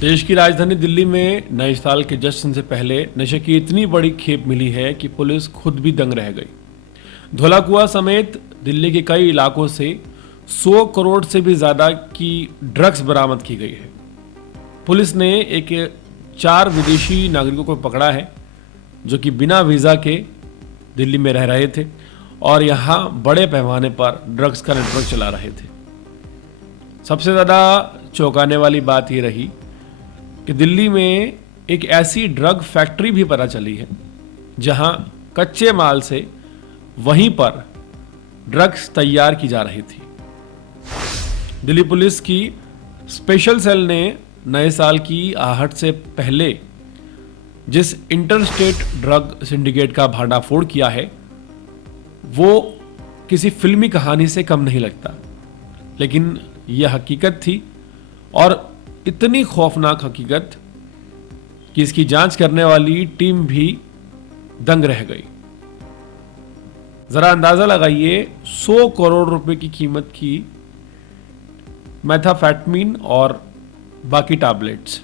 देश की राजधानी दिल्ली में नए साल के जश्न से पहले नशे की इतनी बड़ी खेप मिली है कि पुलिस खुद भी दंग रह गई। धौलाकुआं समेत दिल्ली के कई इलाकों से 100 करोड़ से भी ज्यादा की ड्रग्स बरामद की गई है। पुलिस ने 4 विदेशी नागरिकों को पकड़ा है जो कि बिना वीजा के दिल्ली में रह रहे थे और यहाँ बड़े पैमाने पर ड्रग्स का नेटवर्क चला रहे थे। सबसे ज़्यादा चौंकाने वाली बात ये रही कि दिल्ली में एक ऐसी ड्रग फैक्ट्री भी पता चली है जहां कच्चे माल से वहीं पर ड्रग्स तैयार की जा रही थी। दिल्ली पुलिस की स्पेशल सेल ने नए साल की आहट से पहले जिस इंटरस्टेट ड्रग सिंडिकेट का भांडाफोड़ किया है वो किसी फिल्मी कहानी से कम नहीं लगता, लेकिन यह हकीकत थी और इतनी खौफनाक हकीकत कि इसकी जांच करने वाली टीम भी दंग रह गई। जरा अंदाजा लगाइए, 100 करोड़ रुपए की कीमत की मेथाफेटामिन और बाकी टैबलेट्स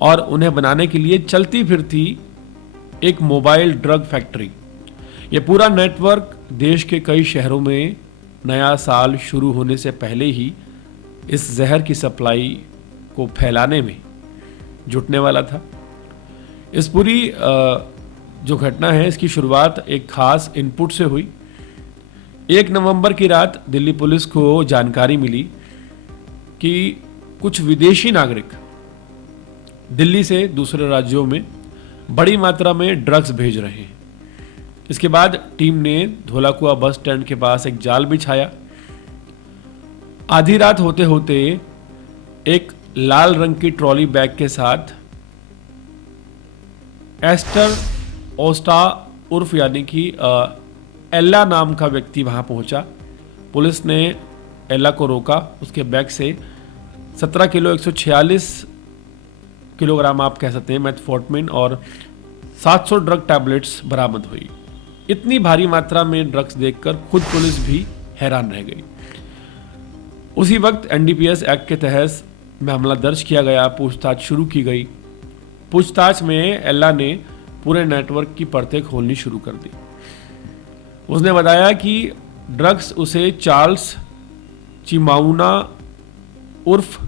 और उन्हें बनाने के लिए चलती फिरती एक मोबाइल ड्रग फैक्ट्री। यह पूरा नेटवर्क देश के कई शहरों में नया साल शुरू होने से पहले ही इस जहर की सप्लाई को फैलाने में जुटने वाला था। इस पूरी जो घटना है इसकी शुरुआत एक खास इनपुट से हुई। 1 नवंबर की रात दिल्ली पुलिस को जानकारी मिली कि कुछ विदेशी नागरिक दिल्ली से दूसरे राज्यों में बड़ी मात्रा में ड्रग्स भेज रहे हैं। इसके बाद टीम ने धौलाकुआं बस स्टैंड के पास एक जाल बिछाया। आधी रात होते होते एक लाल रंग की ट्रॉली बैग के साथ एस्टर ओस्टा उर्फ यानी कि एल्ला नाम का व्यक्ति वहां पहुंचा। पुलिस ने एल्ला को रोका। उसके बैग से 17 किलो 146 किलोग्राम आप कह सकते हैं मेथाफेटामिन और 700 ड्रग टैबलेट्स बरामद हुई। इतनी भारी मात्रा में ड्रग्स देखकर खुद पुलिस भी हैरान रह गई। उसी वक्त एनडीपीएस एक्ट के तहत मामला दर्ज किया गया, पूछताछ शुरू की गई। पूछताछ में एल्ला ने पूरे नेटवर्क की परतें खोलनी शुरू कर दी। उसने बताया कि ड्रग्स उसे चार्ल्स चिमाउना उर्फ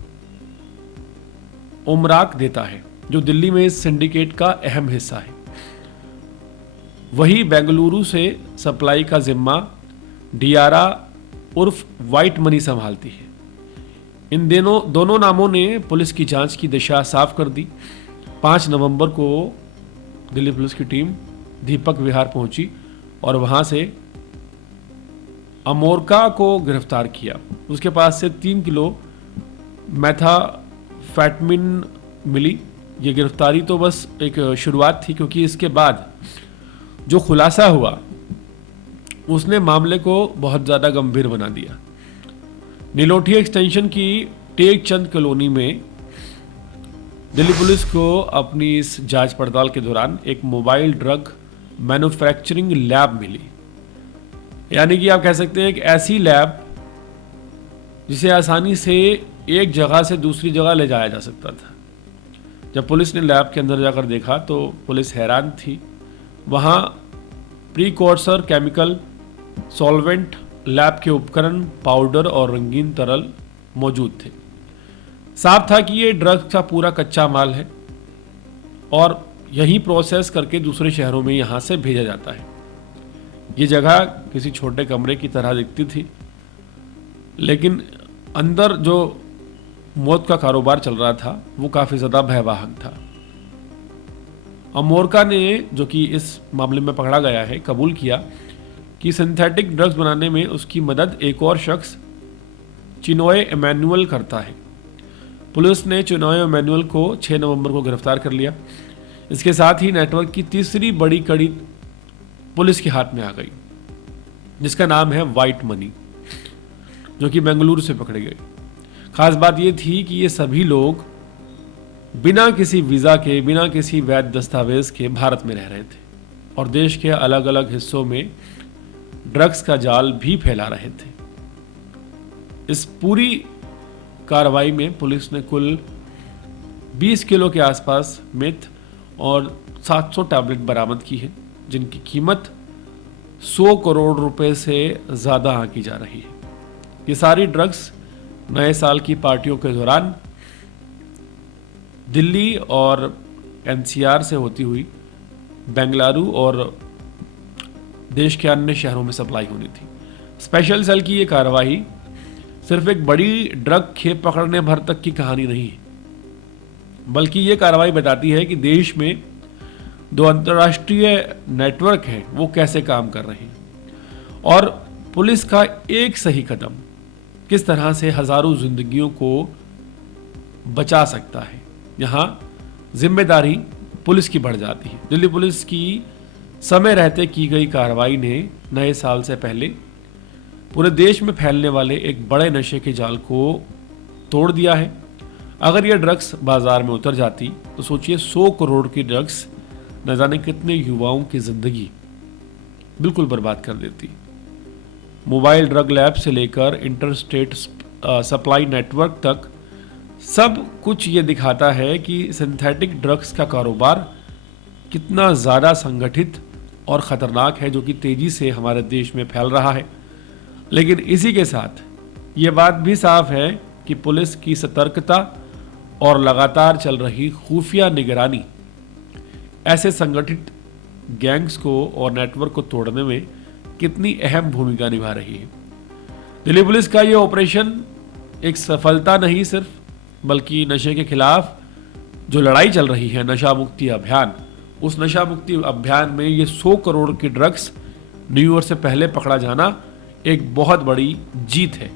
ओमराक देता है जो दिल्ली में इस सिंडिकेट का अहम हिस्सा है। वही बेंगलुरु से सप्लाई का जिम्मा डियारा उर्फ वाइट मनी संभालती है। इन दोनों नामों ने पुलिस की जांच की दिशा साफ कर दी। 5 नवंबर को दिल्ली पुलिस की टीम दीपक विहार पहुंची और वहां से अमोरका को गिरफ्तार किया। उसके पास से 3 किलो मेथाफेटामिन मिली। ये गिरफ्तारी तो बस एक शुरुआत थी, क्योंकि इसके बाद जो खुलासा हुआ उसने मामले को बहुत ज़्यादा गंभीर बना दिया। नीलोठी एक्सटेंशन की टेक चंद कॉलोनी में दिल्ली पुलिस को अपनी इस जांच पड़ताल के दौरान एक मोबाइल ड्रग मैन्युफैक्चरिंग लैब मिली। यानी कि आप कह सकते हैं एक ऐसी लैब जिसे आसानी से एक जगह से दूसरी जगह ले जाया जा सकता था। जब पुलिस ने लैब के अंदर जाकर देखा तो पुलिस हैरान थी। वहाँ प्रीकॉर्सर केमिकल, सॉल्वेंट, लैब के उपकरण, पाउडर और रंगीन तरल मौजूद थे। साफ था कि ये ड्रग्स का पूरा कच्चा माल है और यही प्रोसेस करके दूसरे शहरों में यहाँ से भेजा जाता है। ये जगह किसी छोटे कमरे की तरह दिखती थी, लेकिन अंदर जो मौत का कारोबार चल रहा था वो काफ़ी ज़्यादा भयावह था। अमोरका ने, जो कि इस मामले में पकड़ा गया है, कबूल किया कि सिंथेटिक ड्रग्स बनाने में उसकी मदद एक और शख्स चिनोए इमैनुअल करता है। पुलिस ने चिनोए इमैनुअल को 6 नवंबर को गिरफ्तार कर लिया। इसके साथ ही नेटवर्क की तीसरी बड़ी कड़ी पुलिस के हाथ में आ गई, जिसका नाम है वाइट मनी, जो कि बेंगलुरु से पकड़े गए। खास बात यह थी कि ये सभी लोग बिना किसी वीज़ा के, बिना किसी वैध दस्तावेज के भारत में रह रहे थे और देश के अलग अलग हिस्सों में ड्रग्स का जाल भी फैला रहे थे। इस पूरी कार्रवाई में पुलिस ने कुल 20 किलो के आसपास मेथ और 700 टैबलेट बरामद की है, जिनकी कीमत 100 करोड़ रुपए से ज़्यादा आंकी जा रही है। ये सारी ड्रग्स नए साल की पार्टियों के दौरान दिल्ली और एनसीआर से होती हुई बेंगलुरु और देश के अन्य शहरों में सप्लाई होनी थी। स्पेशल सेल की ये कार्रवाई सिर्फ एक बड़ी ड्रग खेप पकड़ने भर तक की कहानी नहीं है, बल्कि ये कार्रवाई बताती है कि देश में दो अंतर्राष्ट्रीय नेटवर्क हैं वो कैसे काम कर रहे हैं और पुलिस का एक सही कदम किस तरह से हजारों जिंदगियों को बचा सकता है। यहाँ जिम्मेदारी पुलिस की बढ़ जाती है। दिल्ली पुलिस की समय रहते की गई कार्रवाई ने नए साल से पहले पूरे देश में फैलने वाले एक बड़े नशे के जाल को तोड़ दिया है। अगर यह ड्रग्स बाजार में उतर जाती तो सोचिए 100 करोड़ की ड्रग्स न जाने कितने युवाओं की जिंदगी बिल्कुल बर्बाद कर देती। मोबाइल ड्रग लैब से लेकर इंटरस्टेट सप्लाई नेटवर्क तक सब कुछ ये दिखाता है कि सिंथेटिक ड्रग्स का कारोबार कितना ज़्यादा संगठित और ख़तरनाक है, जो कि तेज़ी से हमारे देश में फैल रहा है। लेकिन इसी के साथ ये बात भी साफ है कि पुलिस की सतर्कता और लगातार चल रही खुफिया निगरानी ऐसे संगठित गैंग्स को और नेटवर्क को तोड़ने में कितनी अहम भूमिका निभा रही है। दिल्ली पुलिस का ये ऑपरेशन एक सफलता नहीं सिर्फ, बल्कि नशे के खिलाफ जो लड़ाई चल रही है, नशा मुक्ति अभियान, उस नशा मुक्ति अभियान में ये 100 करोड़ की ड्रग्स न्यू ईयर से पहले पकड़ा जाना एक बहुत बड़ी जीत है।